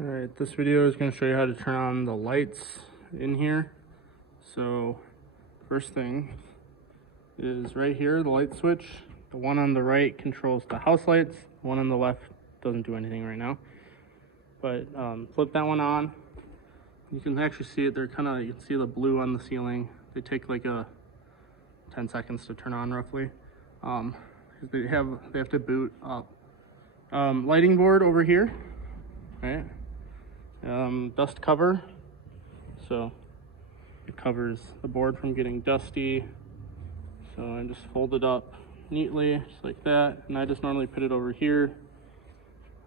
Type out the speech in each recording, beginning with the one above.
Alright, this video is going to show you how to turn on the lights in here. So, first thing is right here, the light switch. The one on the right controls the house lights. The one on the left doesn't do anything right now. But flip that one on. You can actually see it. They're you can see the blue on the ceiling. They take like 10 seconds to turn on roughly. They have to boot up. Lighting board over here, right? Dust cover, so it covers the board from getting dusty. So I just fold it up neatly, just like that, and I just normally put it over here.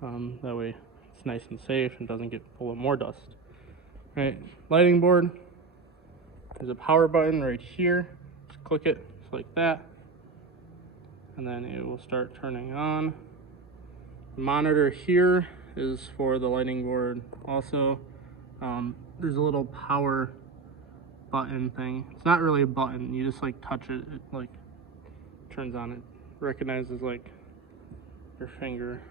That way it's nice and safe and doesn't get full of more dust. Right, lighting board. There's a power button right here. Just click it just like that, and then it will start turning on. The monitor here is for the lighting board also. There's a little power button thing. It's not really a button, you just like touch it, it like turns on. It recognizes like your finger,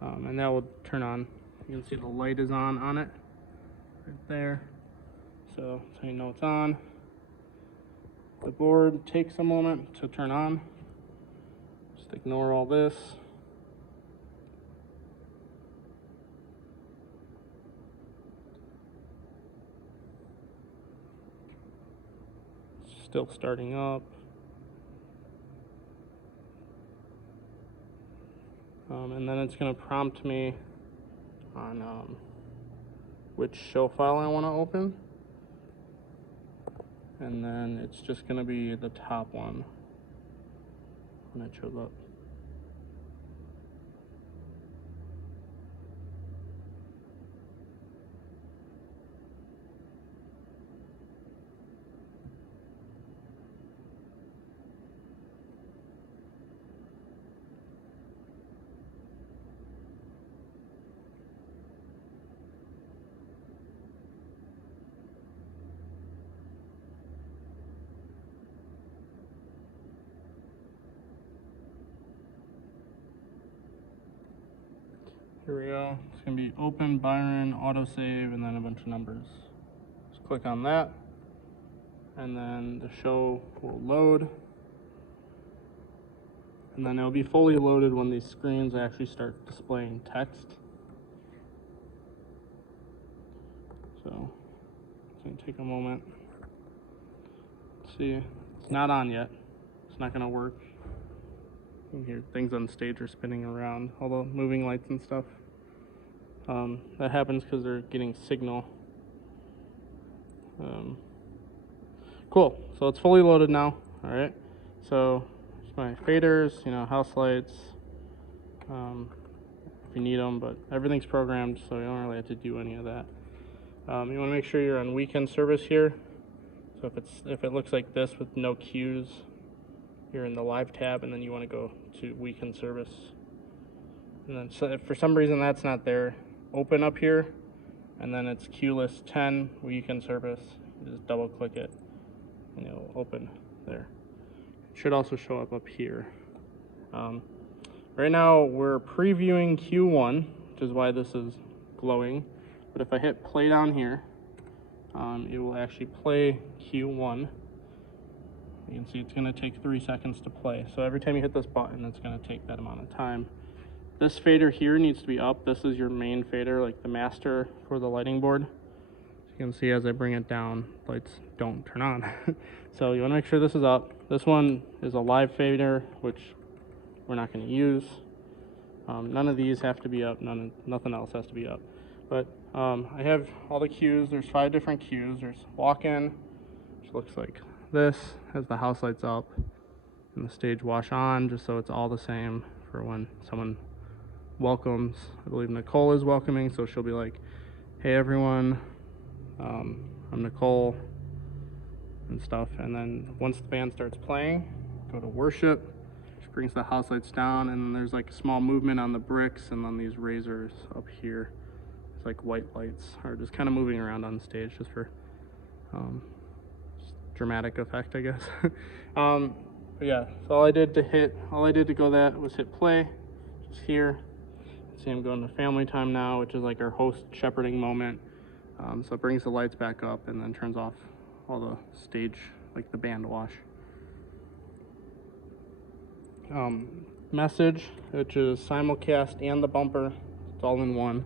and that will turn on. You can see the light is on it right there, so you know it's on. The board takes a moment to turn on. Just ignore all this. Still starting up. And then it's going to prompt me on which show file I want to open. And then it's just going to be the top one when it shows up. Here we go. It's going to be open, Byron, autosave, and then a bunch of numbers. Just click on that, and then the show will load. And then it'll be fully loaded when these screens actually start displaying text. So it's going to take a moment. See, it's not on yet. It's not going to work. You can hear things on stage are spinning around, all the moving lights and stuff. That happens because they're getting signal. Cool, so it's fully loaded now. All right, so it's my faders, house lights, if you need them, but everything's programmed, so you don't really have to do any of that. You want to make sure you're on weekend service here. So if it looks like this with no cues, you're in the live tab, and then you want to go to weekend service. And then so if for some reason that's not there, open up here, and then it's cue list 10 weekend service. You just double click it and it'll open there. It should also show up here. Right now we're previewing Q1, which is why this is glowing. But if I hit play down here, it will actually play Q1. You can see it's going to take 3 seconds to play. So every time you hit this button, it's going to take that amount of time. This fader here needs to be up. This is your main fader, like the master for the lighting board. So you can see as I bring it down, lights don't turn on. So you want to make sure this is up. This one is a live fader, which we're not going to use. None of these have to be up. Nothing else has to be up. But I have all the cues. There's 5 different cues. There's walk-in, which looks like this, has the house lights up, and the stage wash on, just so it's all the same for when someone welcomes. I believe Nicole is welcoming, so she'll be like, hey everyone, I'm Nicole, and stuff. And then once the band starts playing, go to worship, which brings the house lights down, and then there's like a small movement on the bricks, and then these razors up here. It's like white lights are just kind of moving around on stage just for dramatic effect, I guess. But yeah, so all I did to go that was hit play, just here. So see I'm going to family time now, which is like our host shepherding moment. So it brings the lights back up and then turns off all the stage, like the band wash. Message, which is simulcast and the bumper, it's all in one.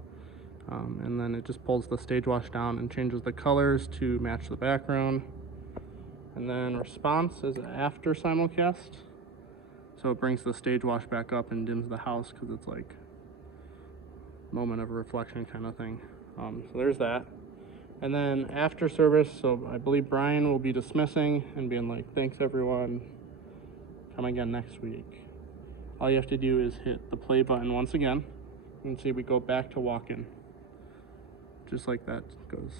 And then it just pulls the stage wash down and changes the colors to match the background. And then response is after simulcast. So it brings the stage wash back up and dims the house because it's like moment of reflection kind of thing. So there's that. And then after service, so I believe Brian will be dismissing and being like, thanks everyone, come again next week. All you have to do is hit the play button once again and see we go back to walk-in. Just like that goes.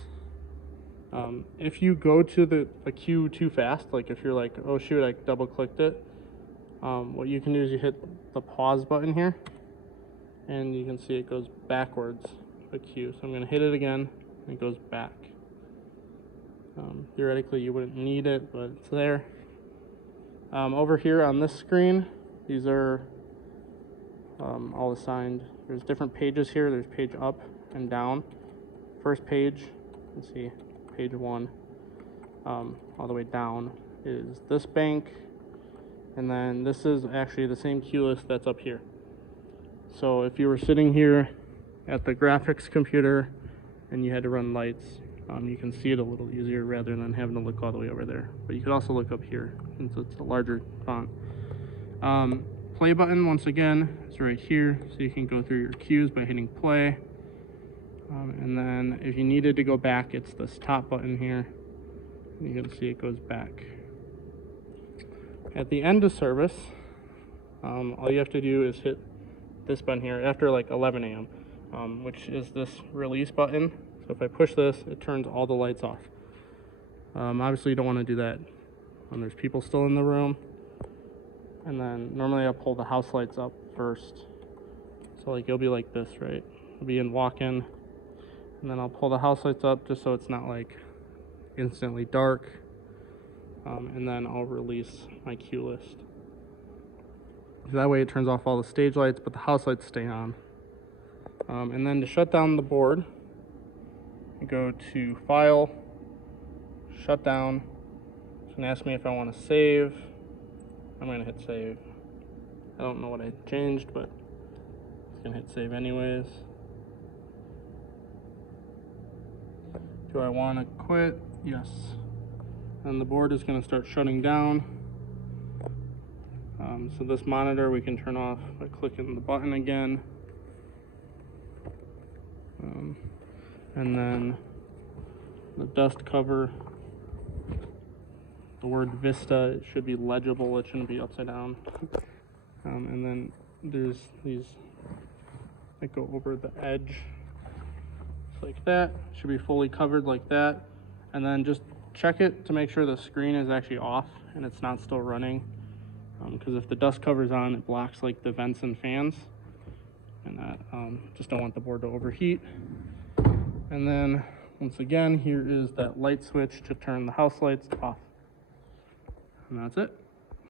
If you go to a queue too fast, like if you're like, oh shoot, I double clicked it, what you can do is you hit the pause button here and you can see it goes backwards, the queue. So I'm gonna hit it again and it goes back. Theoretically you wouldn't need it, but it's there. Over here on this screen, these are all assigned. There's different pages here. There's page up and down. First page, let's see, page 1, all the way down is this bank, and then this is actually the same queue list that's up here. So if you were sitting here at the graphics computer and you had to run lights, you can see it a little easier rather than having to look all the way over there. But you could also look up here since it's a larger font. Play button, once again, is right here, so you can go through your cues by hitting play. And then if you needed to go back, it's this top button here. And you can see it goes back. At the end of service, all you have to do is hit this button here after like 11 a.m., which is this release button. So if I push this, it turns all the lights off. Obviously you don't want to do that when there's people still in the room. And then normally I'll pull the house lights up first. So like it'll be like this, right? It'll be in walk-in. And then I'll pull the house lights up just so it's not like instantly dark. And then I'll release my cue list. That way it turns off all the stage lights, but the house lights stay on. And then to shut down the board, you go to File, Shut Down. It's gonna ask me if I want to save. I'm gonna hit save. I don't know what I changed, but it's gonna hit save anyways. Do I want to quit? Yes. And the board is going to start shutting down. So this monitor we can turn off by clicking the button again. And then the dust cover, the word Vista, it should be legible, it shouldn't be upside down. And then there's these that go over the edge. Like that, should be fully covered like that, and then just check it to make sure the screen is actually off and it's not still running, because if the dust cover's on, it blocks like the vents and fans, and that just don't want the board to overheat. And then once again, here is that light switch to turn the house lights off, and that's it.